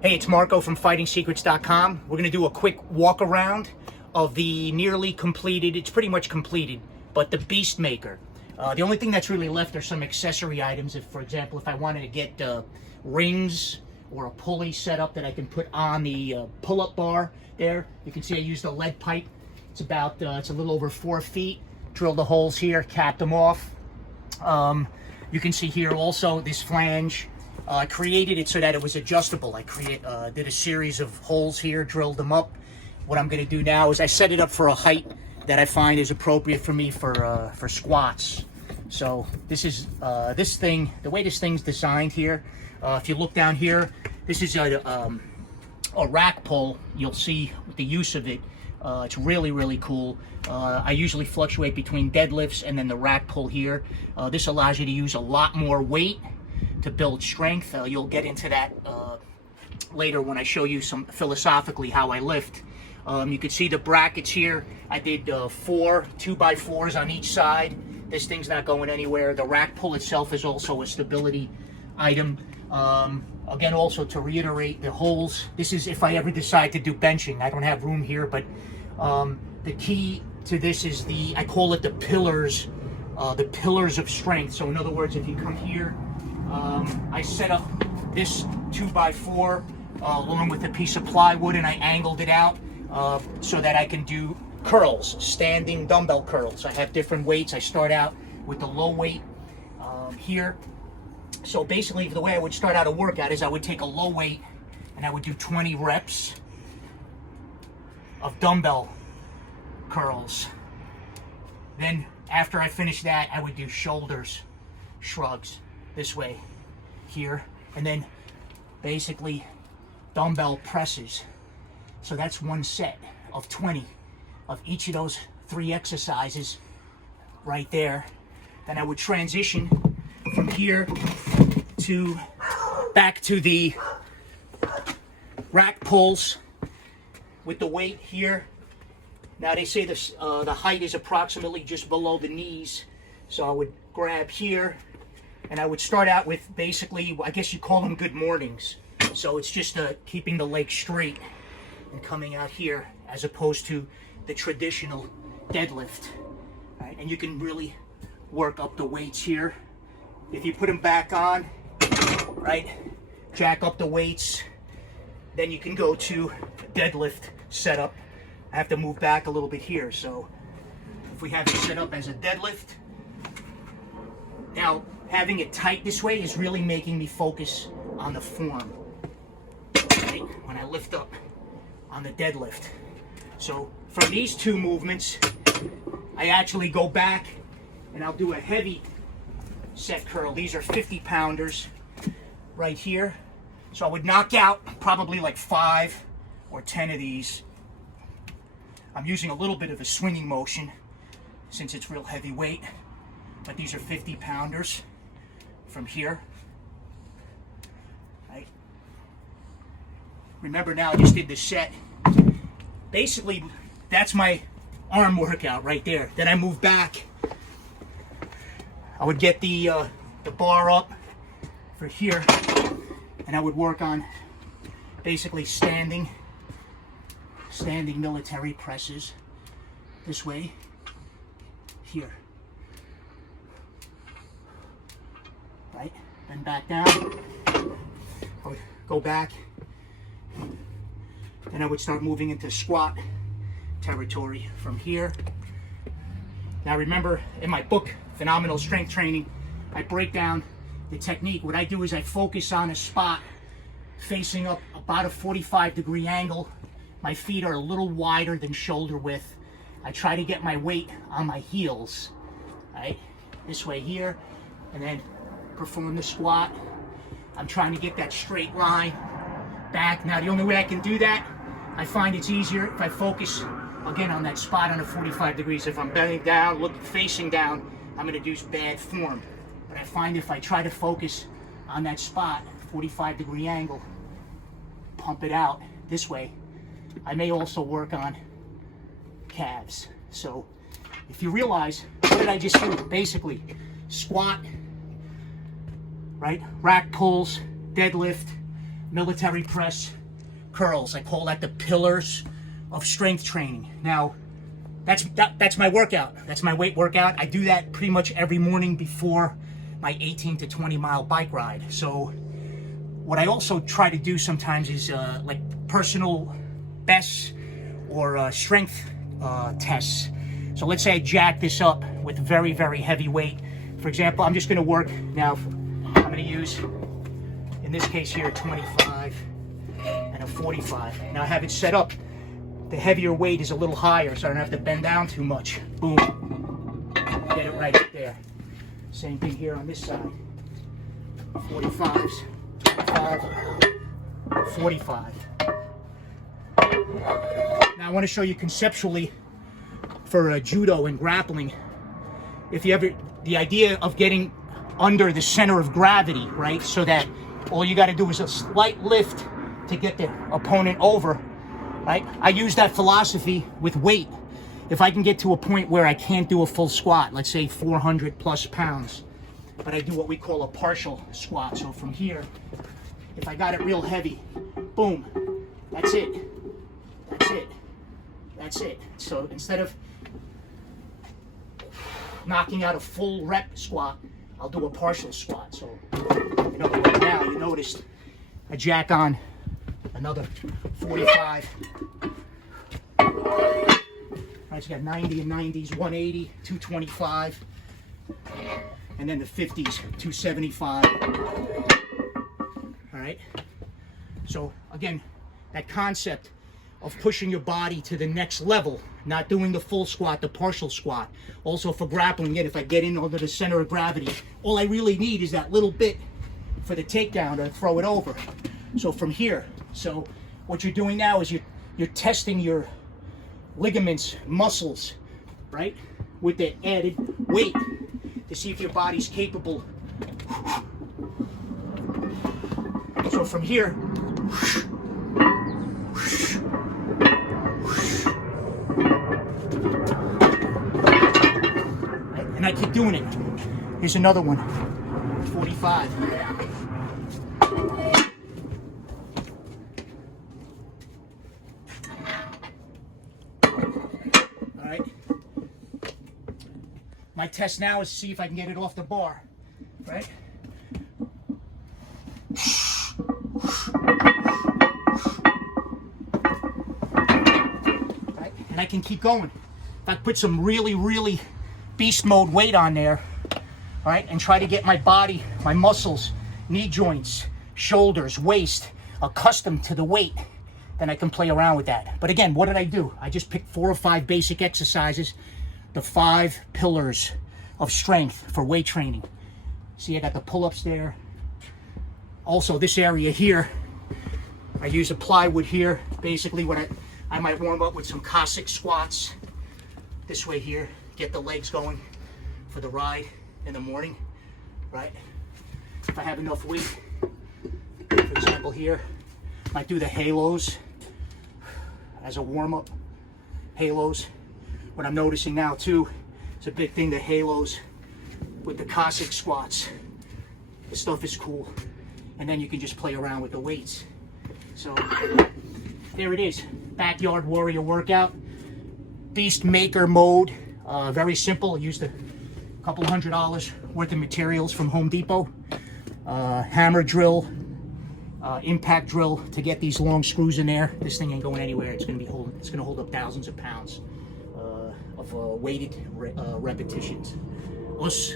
Hey, it's Marco from FightingSecrets.com. We're going to do a quick walk around of the nearly completed, it's pretty much completed, but the Beast Maker. The only thing that's really left are some accessory items. If, for example, if I wanted to get rings or a pulley set up that I can put on the pull-up bar there. You can see I used a lead pipe. It's about, it's a little over 4 feet. Drilled the holes here, capped them off. You can see here also this flange. I created it so that it was adjustable. I did a series of holes here, drilled them up. What I'm going to do now is I set it up for a height that I find is appropriate for me for squats. So this is this thing. The way this thing's designed here. If you look down here, this is a rack pull. You'll see the use of it. It's really cool. I usually fluctuate between deadlifts and then the rack pull here. This allows you to use a lot more weight to build strength. You'll get into that later when I show you some philosophically how I lift. You can see the brackets here. I did 4 2x4s on each side. This thing's not going anywhere. The rack pull itself is also a stability item. Again, also to reiterate, the holes, this is if I ever decide to do benching. I don't have room here, but the key to this is I call it the pillars of strength. So in other words, if you come here, I set up this 2x4 along with a piece of plywood, and I angled it out so that I can do curls, standing dumbbell curls. I have different weights. I start out with the low weight here. So basically, the way I would start out a workout is I would take a low weight and I would do 20 reps of dumbbell curls. Then after I finish that, I would do shoulders shrugs this way here, and then basically dumbbell presses. So that's one set of 20 of each of those 3 exercises right there. Then I would transition from here to back to the rack pulls with the weight here. Now they say this, the height is approximately just below the knees. So I would grab here and I would start out with basically, I guess you call them good mornings. So it's just keeping the leg straight and coming out here as opposed to the traditional deadlift. Right? And you can really work up the weights here. If you put them back on, right, jack up the weights, then you can go to deadlift setup. I have to move back a little bit here. So if we have it set up as a deadlift, now having it tight this way is really making me focus on the form, right, when I lift up on the deadlift. So from these 2 movements, I actually go back and I'll do a heavy set curl. These are 50 pounders right here. So I would knock out probably like 5 or 10 of these. I'm using a little bit of a swinging motion since it's real heavy weight, but these are 50 pounders from here. Right. Remember now I just did the set. Basically, that's my arm workout right there. Then I move back. I would get the bar up for here, and I would work on basically standing military presses this way here. Right? Then back down. I would go back. Then I would start moving into squat territory from here. Now remember, in my book, Phenomenal Strength Training, I break down the technique. What I do is I focus on a spot facing up about a 45-degree angle. My feet are a little wider than shoulder width. I try to get my weight on my heels, right? This way here, and then perform the squat. I'm trying to get that straight line back. Now the only way I can do that, I find it's easier if I focus again on that spot on the 45 degrees. If I'm bending down, facing down, I'm gonna do bad form. But I find if I try to focus on that spot, 45-degree angle, pump it out this way, I may also work on calves. So if you realize, what did I just do? Basically, squat, right? Rack pulls, deadlift, military press, curls. I call that the pillars of strength training. Now, that's my workout. That's my weight workout. I do that pretty much every morning before my 18 to 20 mile bike ride. So what I also try to do sometimes is like personal bests or strength tests. So let's say I jack this up with very, very heavy weight. For example, I'm just gonna work now. I'm gonna use, in this case here, 25 and a 45. Now I have it set up. The heavier weight is a little higher, so I don't have to bend down too much. Boom. Get it right there. Same thing here on this side. 45s, 25, 45. Now I want to show you conceptually for judo and grappling. If you ever, the idea of getting under the center of gravity, right? So that all you got to do is a slight lift to get the opponent over. Right? I use that philosophy with weight. If I can get to a point where I can't do a full squat, let's say 400 plus pounds, but I do what we call a partial squat. So from here, if I got it real heavy, boom, that's it. That's it. That's it. So instead of knocking out a full rep squat, I'll do a partial squat. So, you know, right now you noticed I jack on another 45. Right, so you got 90 and 90s, 180, 225, and then the 50s, 275. All right. So again, that concept of pushing your body to the next level, not doing the full squat, the partial squat. Also for grappling, yet if I get in under the center of gravity, all I really need is that little bit for the takedown to throw it over. So from here, so what you're doing now is you're testing your ligaments, muscles, right, with the added weight to see if your body's capable. So from here, right, and I keep doing it. Here's another one, 45. My test now is to see if I can get it off the bar, right? Right? And I can keep going. If I put some really, really beast mode weight on there, all right, and try to get my body, my muscles, knee joints, shoulders, waist, accustomed to the weight, then I can play around with that. But again, what did I do? I just picked 4 or 5 basic exercises. The 5 pillars of strength for weight training. See, I got the pull-ups there. Also, this area here, I use a plywood here. Basically, what I might warm up with some Cossack squats. This way here, get the legs going for the ride in the morning, right? If I have enough weight, for example here, might do the halos as a warm-up. Halos. What I'm noticing now too, it's a big thing, the halos with the Cossack squats. This stuff is cool. And then you can just play around with the weights. So there it is, backyard warrior workout. Beast maker mode, very simple. I used a couple $100 worth of materials from Home Depot. Hammer drill, impact drill to get these long screws in there. This thing ain't going anywhere. It's gonna hold up thousands of pounds of weighted repetitions. Us.